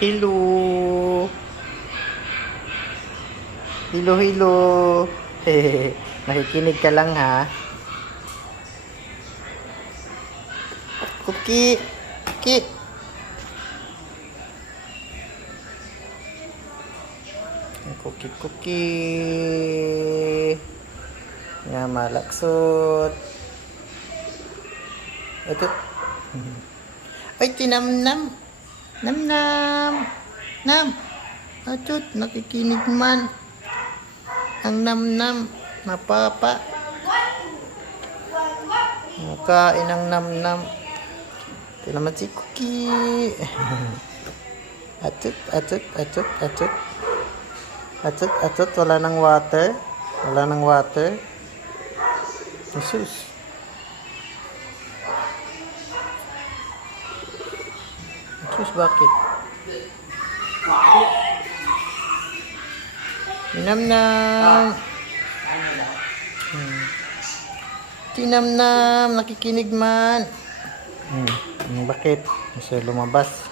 Hello. Hello, hello. Hehehe. Nakikinig ka lang ha. Cookie. Cookie. Cookie, cookie. Nga malaksot. Ito. Ay, tinamnam. Namnam. Nam. Achut, nakikinig man. Ang namnam. Napapa. Nakain ang namnam. Ito naman si Cookie. Achut, achut, achut, achut. Achut, achut. Wala nang water. Wala nang water. Jesus. Jesus, bakit? Tinamnam. Tinamnam. Nakikinig man. Bakit? Kasi lumabas.